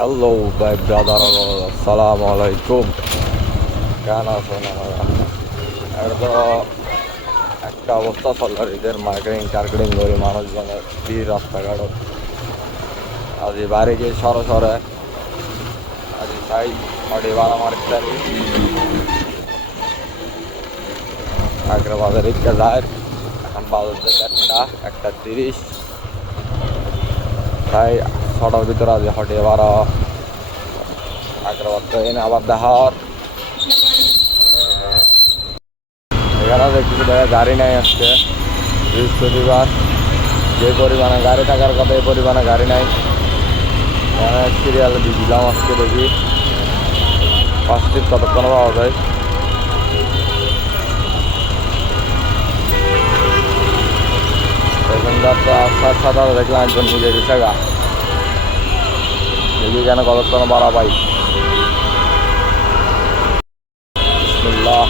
Hello ভাই brother, আসসালামু আলাইকুম। কেন আছেন আপনারা? এটা তো একটা অবস্থা চলার ঈদের মার্কেটিং টার্গেটিং করে মানুষজনের ভিড় রাস্তাঘাট। আজ বাড়ি গিয়ে সরে সরে আজ তাই অডি বাড়া মারতে আগ্রাবাদের ইচ্ছা যায়। এখন বাজার একটা 30, তাই ছটার ভিতরে আজ হটে বাড়া আগ্রাবাদ এনে আবার দেখার। এখানে দেখছি গাড়ি নাই আজকে বৃহস্পতিবার, যে পরিমাণে গাড়ি থাকার কথা এই পরিমাণে গাড়ি নাই। এখানে সিরিয়ালে দিলাম আজকে, দেখি ফার্স্ট ট্রিপ কতক্ষণ পাওয়া যায়। প্যাসেঞ্জার তো আসার সাথে দেখলাম একজন নিজে দিচ্ছে গা, দেখি কেন কতক্ষণ বাড়া পাই। বিসমিল্লাহ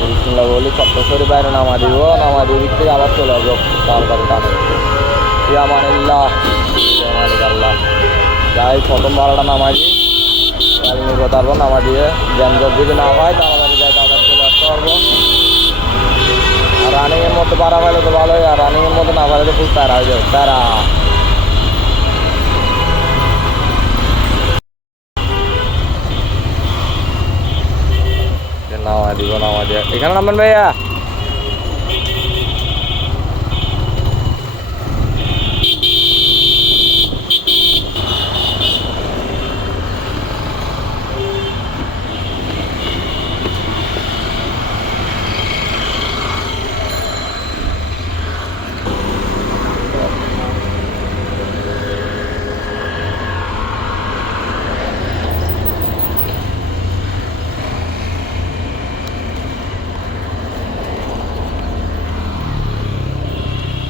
বিসমিল্লাহ বলি সপ্তশ্বরী বাইরে নামা দিব, নামা দিয়ে দিক থেকে আবার চলে আসবো তাড়াতাড়ি টানে। ইয়ামানিল্লাহ মালিক আল্লাহ। যাই প্রথম ভাড়াটা নামাই দিই, গাড়ি নিয়ে তারপর নামা দিয়ে জ্যামজট যদি না হয় তাড়াতাড়ি যাই, তাড়াতাড়ি চলে আসতে পারবো। আর রানিংয়ের মধ্যে পারা ফেলে তো ভালোই, আর রানিংয়ের মধ্যে না পারে তো খুব প্যারা হয়ে যাবে, প্যারা। নামা দিব, নামা দিয়ে এখানে নামবেন ভাইয়া।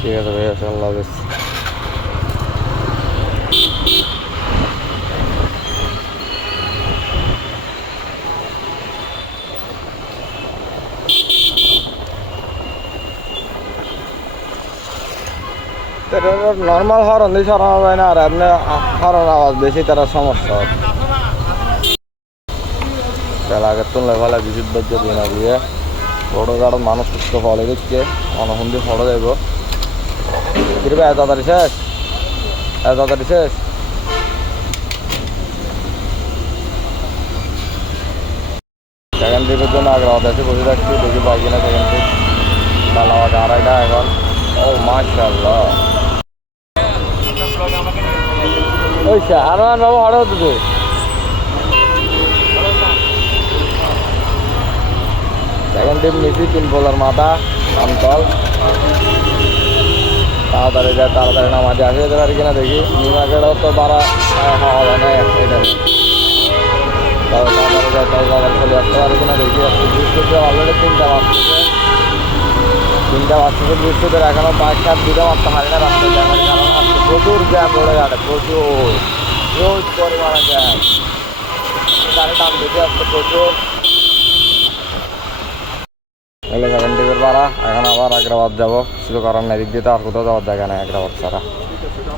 ঠিক আছে ভাইয়া, আল্লাহ হাফেজ। নর্মাল হরন দিয়ে সরানো যায় না, আর এমনি হরন আওয়াজ বেশি, তারা সমস্যা হয়। আগের তুলনায় ভালো বিশুদ্ধ দিয়ে না দিয়ে বড় গাড়ো মানুষ সুস্থ ফলে দিচ্ছে, অনহুন্দি ফটো যাইব। কিরবে এত তাড়াতাড়ি শেষ, এত তাড়াতাড়ি শেষ। সেকেন্ড ট্রিপের জন্য আগ্রাবাদ এসে বসে থাকছি, দেখি পাই কিনা সেকেন্ড ট্রিপ। তাহলে আমাকে আড়াইটা এখন। ও মাশাআল্লাহ, ওই আরমান বাবু হঠাৎ হতো সেকেন্ড ট্রিপ নিচ্ছি। 3 পোলার মাথা আমতল, তাড়াতাড়ি যায়, তাড়াতাড়ি নামাজে আসে যেতে পারি কিনা দেখি। নিমাকেটাও তো বাড়া হওয়া যায় না এটা, তাড়াতাড়ি যায়, তাড়াতাড়ি চলে আসতে পারি কিনা দেখি। বৃহস্পতি অলরেডি 3টা বাজতেছে বৃহস্পতির এখনও 5-7 দিকে মারতে পারি না রাস্তায় জ্যামের কারণে। আজকে প্রচুর জ্যাম রোডে ঘাটে, প্রচুর পরিমাণে জ্যাম। গাড়ি টান দিতে আসছে প্রচুর। এলে 7 ট্রিপের ভাড়া, এখন আবার আগ্রাবাদ যাবো, কিছু কারণ নাই, দিক দিয়ে তো আর কোথাও যাওয়ার জায়গা নেই আগ্রাবাদ ছাড়া।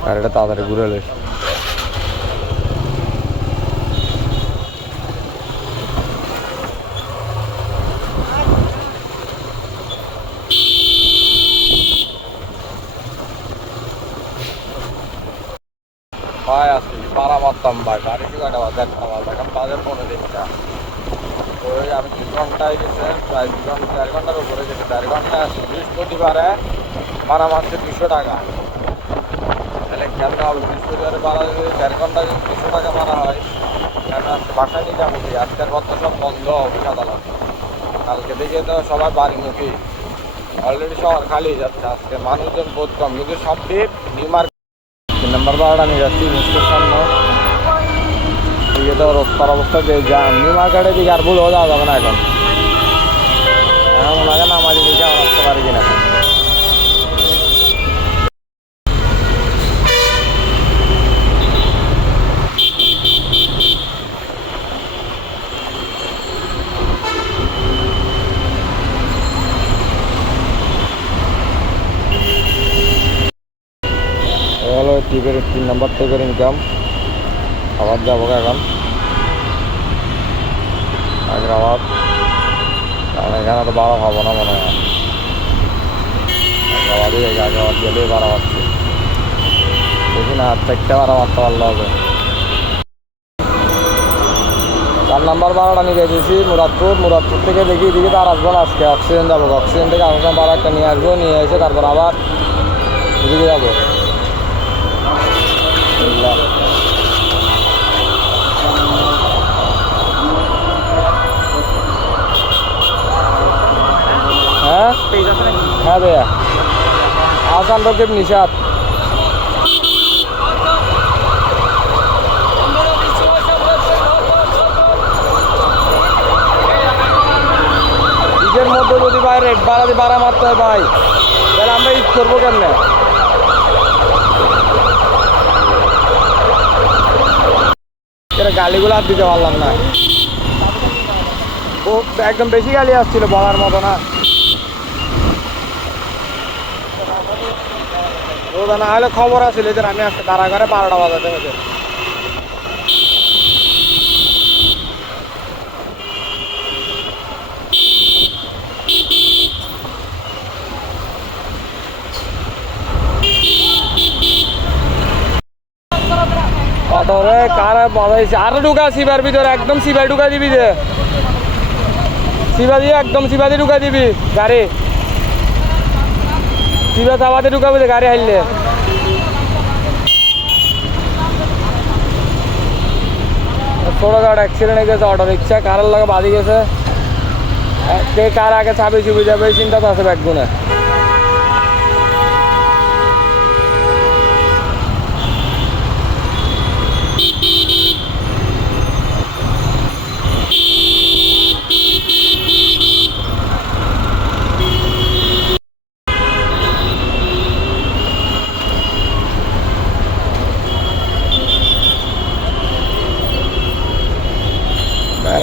গাড়িটা তাড়াতাড়ি ঘুরে এলে ভাই আসছি পাড়া মারতাম ভাই, বাড়ি থেকে দেখতাম এখন বাজার 15 ওই আমি 2 ঘন্টায় গেছে, প্রায় 4 ঘন্টার উপরে গেছে, 4 ঘন্টায় আসছি। বৃহস্পতিবারে ভাড়া মারছে 200 টাকা। তাহলে কেন হবে বৃহস্পতিবারে ভাড়া যদি 4 ঘন্টায় 200 টাকা ভাড়া হয়, কেন আজকে বাসায় নিয়ে যাবো কি? আজকের পর তো সব বন্ধ অফিস আদালত, কালকে থেকে তো সবাই বাড়িমুখী। অলরেডি শহর খালি যাচ্ছে, আজকে মানুষজন বোধ কম, কিন্তু সব ট্রিপ নিউ মার্কেট 3 নম্বর ভাড়াটা নিয়ে যাচ্ছি মুস্তের সামনে। তো রাস্তার অবস্থা যে জ্যাম, নিউ মার্কেটে দিকে আর ভুল হয়ে যাওয়া যাবে না এখন। ওনাকে নামাজি দিকে আমরা আসতে পারি কিনা। হলো ট্রিপের 3 নম্বর ট্রিপের ইনকাম। খাবার যাবো এখন আগ্রাবাদ, কারণ এখানে তো বারো খাবো না মনে হয়। আগ্রাবাদ গেলেই বারো মারছি, দেখি না 4টা বারো মারতে পারলে হবে। 4 নাম্বার বারোটা নিয়ে গেছি মুরাদপুর থেকে দেখি এদিকে তো আর আসবো না আজকে, অক্সিজেন যাবো, অক্সিজেন থেকে আসার সময় বারো একটা নিয়ে আসবো, নিয়ে এসে তারপর আবার এদিকে যাবো। হ্যাঁ হ্যাঁ ভাইয়া, আসান রকিব নিশাদ। ঈদের মধ্যে যদি ভাই রেট বাড়া মারতে হয় ভাই, তাহলে আমরা ঈদ করবো কেমনে? গালিগুলো আর দিতে পারলাম না, ও একদম বেশি গালি আসছিল বলার মতো না। রোদা না হলে খবর আছিল এদের, আমি আজকে কারাগারে 12টা বাজাতে হয়েছে। অটোরে কারে বলাইছে আরো ঢুকা সিবার ভিতরে, একদম সিবাই ঢুকা দিবি, যে সিবা দিয়ে একদম সিবা দিয়ে ঢুকা দিবি গাড়ি, সিবা চাবাতে ঢুকাবি যে গাড়ি হাইলে। ছোটখাটো অ্যাক্সিডেন্ট হয়ে গেছে, অটো রিক্সা কারের লাগে বাদি গেছে, কে কার আগে চাবি চুবি যাবে এই চিন্তা তো আছে ব্যাগগুনে।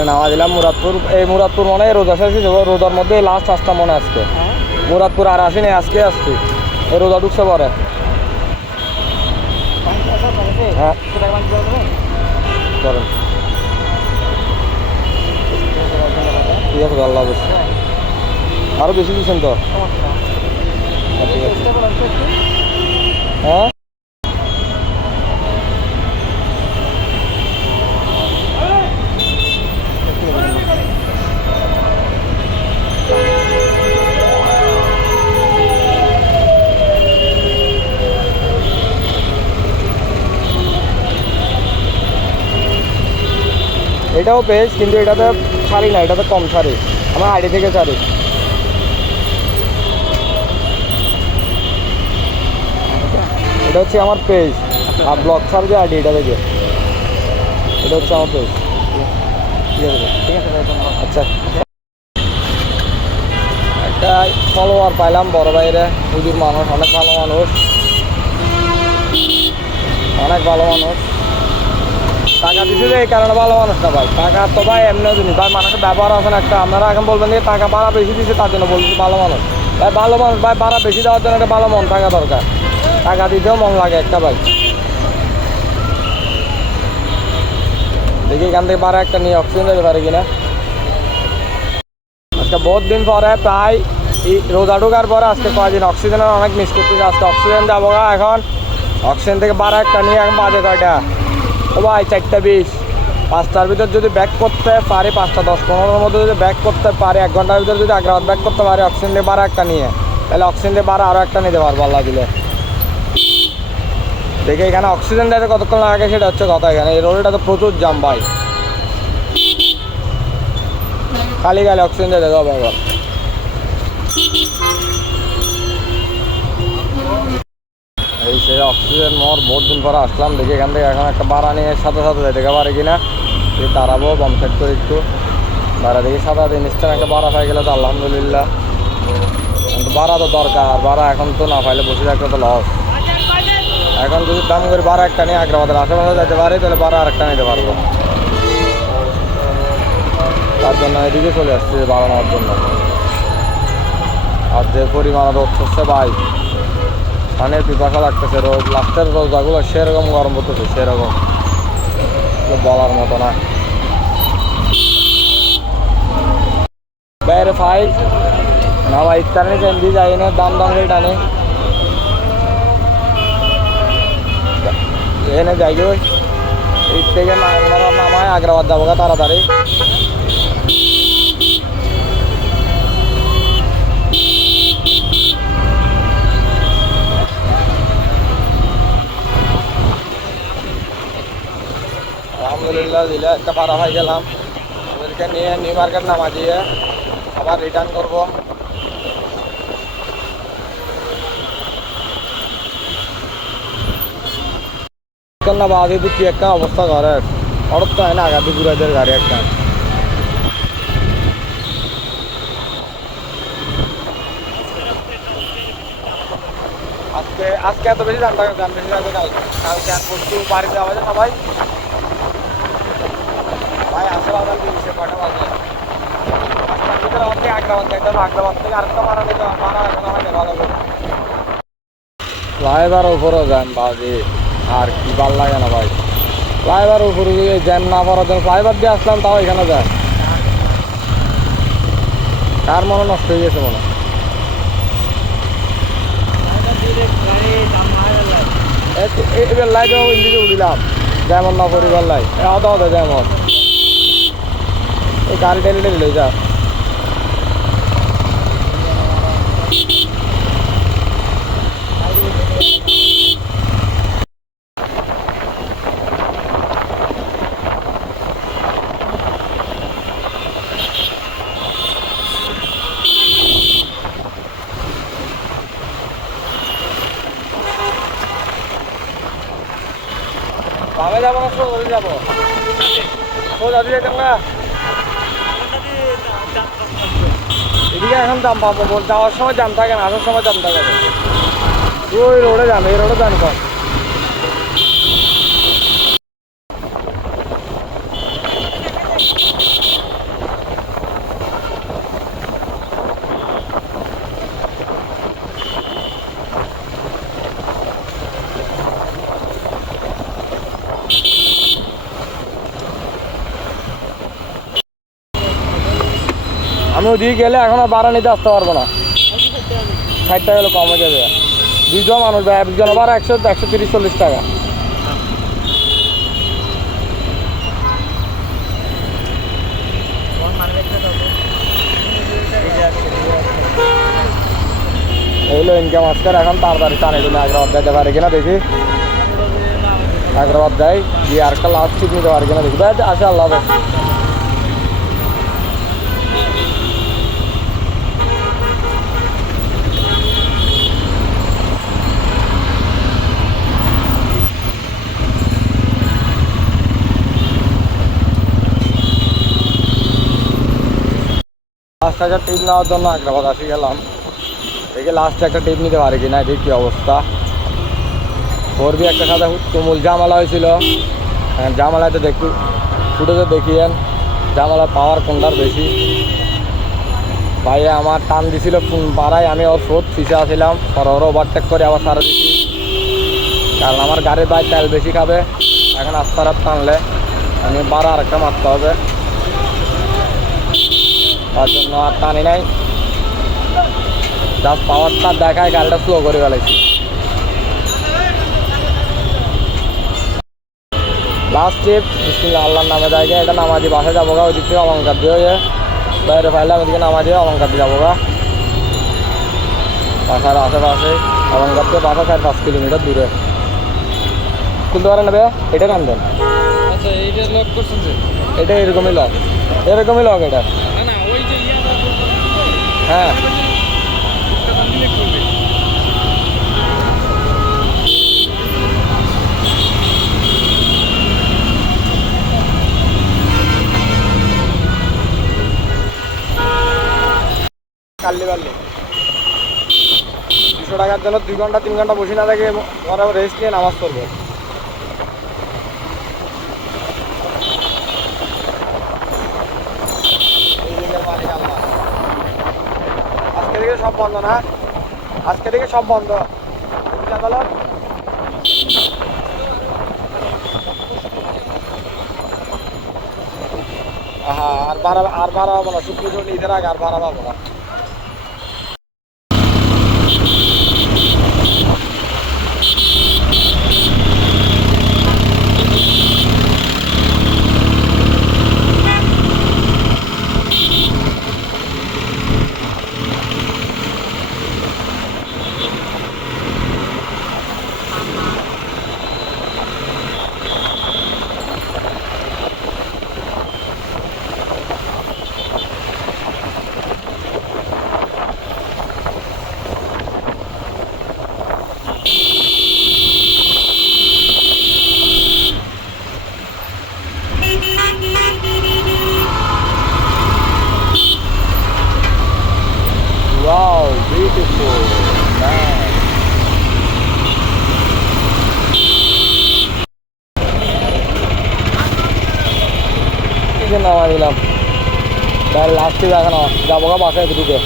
নামা দিলাম মুরাদপুর মনে হয় রোজা শেষ হয়েছে, রোজার মধ্যে লাস্ট আসতাম মনে আজকে। মুরাদপুর আর আসিনি, আজকে আসছি, এই রোজা ঢুকছে পরে। হ্যাঁ করেন, ঠিক আছে, আল্লাহ হাফেজ। আরো বেশি দিচ্ছেন তো? ঠিক আছে। হ্যাঁ এটাও পেজ, কিন্তু এটাতে ছাড়ি না, এটাতে কম ছাড়ি, আমার আইডি থেকে ছাড়ি। এটা হচ্ছে আমার পেজ, আর ব্লগ ছাড় যে আইডি এটা থেকে, এটা হচ্ছে আমার পেজ। ঠিক আছে আচ্ছা, একটা ফলোয়ার পাইলাম বড় বাইরে, হুজুর মানুষ, অনেক ভালো মানুষ, অনেক ভালো মানুষ। টাকা দিতে যে এই কারণে ভালো মানুষ না ভাই, টাকা তো ভাই এমনিও জিনিস ভাই, মানুষের ব্যবহার আছে না একটা। আপনারা এখন বলবেন যে টাকা ভাড়া বেশি দিচ্ছে তার জন্য বলছি ভালো মানুষ, ভাই ভালো মানুষ ভাই, ভাড়া বেশি দেওয়ার জন্য একটা ভালো মন থাকা দরকার, টাকা দিতেও মন লাগে একটা ভাই। দেখি এখান থেকে ভাড়া একটা নিয়ে অক্সিজেন যেতে পারে কিনা। আজকে বহুত দিন পরে, প্রায় রোজা ঢোকার পরে আজকে কয়েকদিন অক্সিজেনের অনেক মিস করতেছে। আজকে অক্সিজেন যাবো এখন, অক্সিজেন থেকে ভাড়া একটা নিয়ে এখন বাজে কয়টা ও ভাই 4টা 20, 5টার ভিতর যদি ব্যাক করতে পারি, 5টা 10-15-এর মধ্যে যদি ব্যাক করতে পারি, 1 ঘন্টার ভিতরে যদি আগ্রাবাদ ব্যাক করতে পারি অক্সিজেন দিয়ে ভাড়া একটা নিয়ে, তাহলে অক্সিজেন দিয়ে ভাড়া আরও একটা নিতে পারবো আল্লাহ দিলে। দেখে এখানে অক্সিজেন দিতে কতক্ষণ লাগে সেটা হচ্ছে কথা। এখানে এই রোডটা তো প্রচুর জাম ভাই, খালি গালে অক্সিজেন দিতে হবে এবার। এই সেই অক্সিজেন মোর বহুত দিন পরে আসলাম, দেখি এখান থেকে এখন একটা ভাড়া নিয়ে সাথে সাথে যেতে পারে কিনা, দাঁড়াবো বম সেট করে একটু ভাড়া দেখি সাদা দিন ইনস্ট্যান্ট একটা ভাড়া পাই গেলে তো আলহামদুলিল্লাহ। কিন্তু ভাড়া তো দরকার, ভাড়া এখন তো না পাইলে বসে থাকলে তো লস। এখন যদি দাম করে ভাড়া একটা নিয়ে আগ্রাবাদের আশেপাশে যেতে পারি তাহলে ভাড়া আরেকটা নিতে পারবো, তার জন্য এদিকে চলে আসছে ভাড়া নেওয়ার জন্য। আর যে পরিমাণ রোদ হচ্ছে ভাই, পানির পিপাসা লাগতেছে, রোজ লাস্টের রোজাগুলো সেরকম গরম পড়তেছে সেরকম। বলার মতো না। বাইরে ফাই না ভাই, ইত্যাদি চেঞ্জি যাই না, দাম দাম করে টানে এখানে যাই ওই এই থেকে নামায় আগ্রাবাদ যাবো গা তাড়াতাড়ি। আলহামদুলিল্লাহ দিলে একটা পাড়া হয়ে গেলাম। ওদেরকে নিয়ে নিউ মার্কেট নামা দিয়ে আবার রিটার্ন করবো। না বাদে কি একটা অবস্থা করে হঠাৎ তো হয় না, আগাতে ঘুরাইদের গাড়ি একটা আজকে আজকে এত বেশি দাম থাকে, দাম বেশি থাকবে কালকে আর পরশু বাড়িতে যাওয়া যায় না ভাই। ভাই আসলে আমার দিয়েছে কটা বাজে আগ্রাবাদ থেকে আগ্রাবাদ থেকে আরেকটা মারা দিতে মারা এখন আমাকে ভালো করে ফ্লাইওভার উপরও যান বাজে আর কি ভাল লাগে না ভাই। ফ্লাইওভার উপরে জ্যাম না পড়ার জন্য ফ্লাইওভার দিয়ে আসলাম, তাও এখানে যায় কার মনে নষ্ট হয়ে গেছে মনে এবার লাইটেও ইন্দিকে উঠিলাম যেমন না পরিবার লাই আদা আদা যেমন এই গাড়ি টেনে টেনে লই যা। বামে যাবো না সোজা যাবো? সোজা দিয়ে যেতাম না, এদিকে এখন দাম পাবো, যাওয়ার সময় দাম থাকে না, আসার সময় দাম থাকে। ওই রোডে যান, এই রোডে যান কম। আমি ওদিকে গেলে এখন আর ভাড়া নিতে আসতে পারবো না, 60 টাকা গেলে কম হয়ে যাবে। দুইজন মানুষ ভাই, একজন ভাড়া 130-140 টাকা। এইগুলো ইনকাম আজকের এখন তাড়াতাড়ি টান এগুলো আগ্রাবাদ যাইতে পারে কিনা দেখি। আগ্রাবাদ যাই গিয়ে আরেকটা লাস্ট সিট নিতে পারে কিনা দেখি। ভাই আসে, আল্লাহ হাফেজ। লাস্ট একটা ট্রিপ নেওয়ার জন্য আগ্রাবাদ আসি গেলাম, দেখি লাস্টে একটা ট্রিপ নিতে পারি কিনা, দেখি কী অবস্থা। করবি একটা সাথে তুমুল জামালা হয়েছিল, জামালাতে দেখি ফুটেজে দেখিয়েন জামালার পাওয়ার কোনটার বেশি। ভাই আমার টান দিছিল পাড়ায়, আমি ওর স্রোত ফিসে আসছিলাম, ওর ওভারটেক করে আবার সারা দিচ্ছি, কারণ আমার গাড়ির বাইক তেল বেশি খাবে। এখন আস্তে রাত টানলে আমি বাড়া আরেকটা মারতে হবে, তার জন্য আর টানি নাই, জাস্ট পাওয়ারটা দেখায় গাড়িটা স্লো করে ফেলাইছি। লাস্ট ট্রিপ বিসমিল্লাহ আল্লাহর নামে জায়গা, এটা নামা দিয়ে বাসে যাবো গা, ওই দিক থেকে অলঙ্কার দিয়ে হয়ে বাইরে ফাইলাম, ওইদিকে নামা দিয়ে অলঙ্কার দিয়ে যাবো গা। বাসার আশেপাশে অলঙ্কার থেকে বাসা 4-5 কিলোমিটার দূরে। খুলতে পারেন না ভাইয়া, এটা নাম দেন। আচ্ছা এইটা লক করছেন যে? এটা এরকমই লক, এরকমই লক এটা। হ্যাঁ কাল্লি বাল্লি 200 টাকার জন্য 2 ঘন্টা 3 ঘন্টা বসে না থাকে, পরে রেস্ট নিয়ে নামাজ পড়বো। আজকে থেকে সব বন্ধ না, আজকে থেকে সব বন্ধ। হ্যাঁ আর ভাড়া পাবো না, শুক্র শনি ঈদের আগে আর ভাড়া পাবো না। Wow, beautiful. Nice. নামা দিলাম লাস্টে এখন যাবো গা বাসায় দুটো,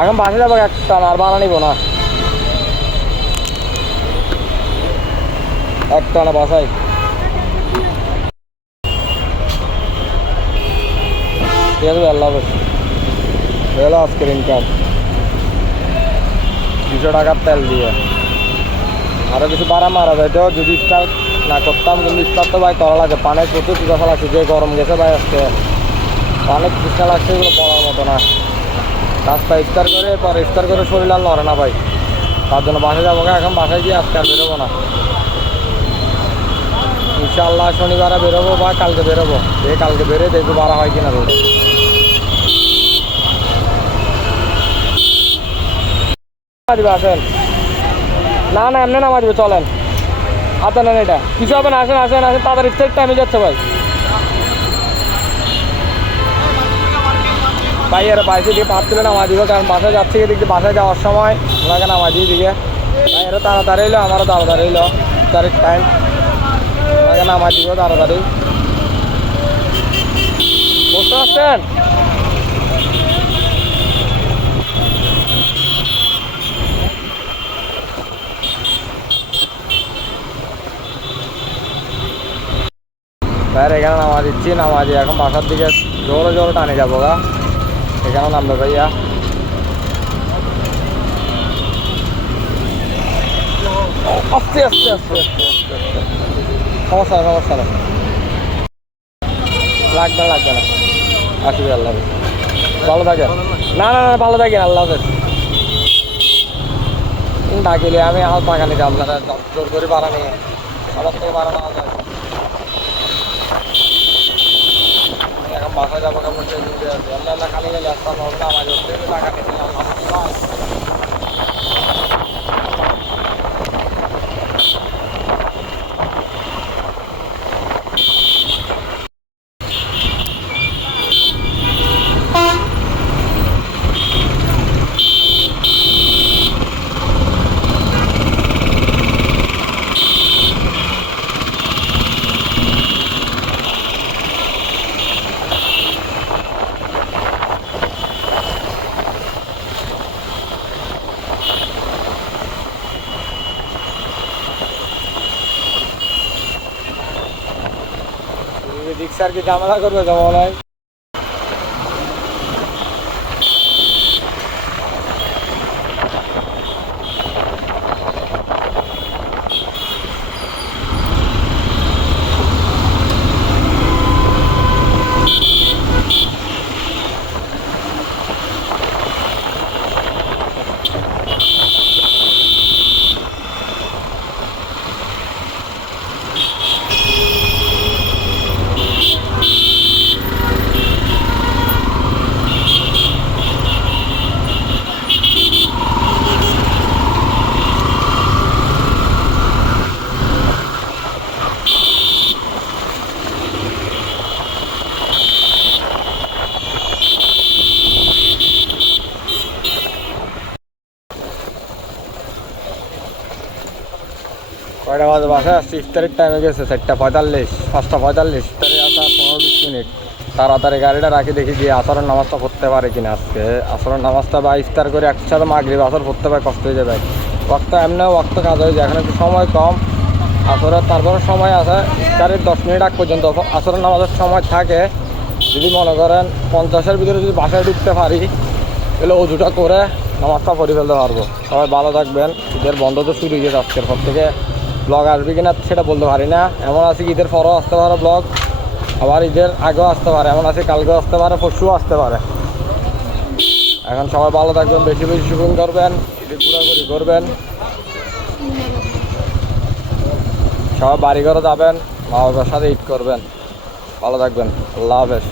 এখন বাসে যাবো একটা আর ভাড়া নিবো না, একটা না বাসায়। ঠিক আছে, আল্লাহ হাফেজ। হলো আজকের ইনকাম 200 টাকার তেল দিয়ে। আরও কিছু ভাড়া মারা যায় তো যদি স্টার্ট না করতাম, কিন্তু স্টার্ট তো ভাই করা লাগে। পানের প্রচুর পিঠা লাগছে, যে গরম গেছে ভাই আজকে অনেক পিঠা লাগছে, এগুলো বলার মতো না। রাস্তা ইফতার করে পরে ইফতার করে শরীর আর লড়ে না ভাই, তার জন্য বাসায় যাবো। এখন বাসায় গিয়ে আজকে আর বেরোবো না, ইনশাআল্লাহ শনিবারে বেরোবো বা কালকে বেরোবো। কালকে বেরোয় দেখবো ভাড়া হয় কিনা রোডে। আসেন না না এমনি নামা দিবে, চলেন হাতে নেন, এটা কিছু হবে না। আসেন আসেন আসেন, তাদের ইফতার টাইমে যাচ্ছে ভাই। ভাই এরা বাইশে দিকে পাত তুলে নামা দিব, কারণ বাসায় যাচ্ছে দিকে, বাসায় যাওয়ার সময় ওনাকে নামা দিয়ে দিকে। ভাই এরা তাড়াতাড়ি এলো, আমারও তাড়াতাড়ি এলো, ইফতারের টাইম ওনাকে নামা দিব তাড়াতাড়ি। বুঝতে পারছেন? ভাইয়ের এখানে নামা দিচ্ছি, নামা দিয়ে এখন বাসার দিকে জোরে জোরে টানে যাবো গা। এখানে নামবে ভাইয়া। আস্তে আস্তে আস্তে আস্তে আস্তে আস্তে, সমস্যা না সমস্যা না, লাগবে লাগবে না। আসবে, আল্লাহ হাফেজ, ভালো থাকেন। না না না ভালো থাকেন, আল্লাহ হাফেজ। ডাকিলে আমি আমার টাকা নিতে, আপনারা জোর করে ভাড়া নিয়ে আমার থেকে ভাড়া নেওয়া যায়। এখন বাসায় যাবো, কেমন ট্রেনিং দিয়ে আছে আল্লাহ খালি গেলে আসতাম হবে না, আমার জোর থেকে টাকা নিয়েছিলাম। রিক্সার কি ঝামেলা করবে জমা নাই। কয়টা বাজে বাসায় আসছি? ইফতারের টাইমে গেছে 4:45, 5:45, ইফতারে আসা 15-20 মিনিট। তাড়াতাড়ি গাড়িটা রাখি, দেখি যে আসরের নামাজটা পড়তে পারে কিনা আজকে। আসরের নামাজটা বা ইফতার করে একসাথে মাগরিব আসর পড়তে পারে, কষ্ট হয়ে যাবে। ওয়াক্ত এমনিও ওয়াক্ত কাজ হয়ে যায়, এখন একটু সময় কম আসরের, তারপরে সময় আছে ইফতারের 10 মিনিট আগ পর্যন্ত আসরের নামাজের সময় থাকে। যদি মনে করেন 50-এর ভিতরে যদি বাসায় ঢুকতে পারি তাহলে অজুটা করে নামাজটা পড়ে ফেলতে পারবো। সবাই ভালো থাকবেন। ঈদের বন্ধ তো শুরু হয়ে গেছে, আজকের পর থেকে ব্লগ আসবে কিনা সেটা বলতে পারি না। এমন আছে ঈদের পরও আসতে পারে ব্লগ, আবার ঈদের আগেও আসতে পারে, এমন আছে কালকেও আসতে পারে, পরশুও আসতে পারে। এখন সবাই ভালো থাকবেন, বেশি বেশি শপিং করবেন, ঈদের ঘোরাঘুরি করবেন, সবাই বাড়ি ঘরে যাবেন, মা বাবার সাথে ঈদ করবেন। ভালো থাকবেন, আল্লাহ হাফেজ।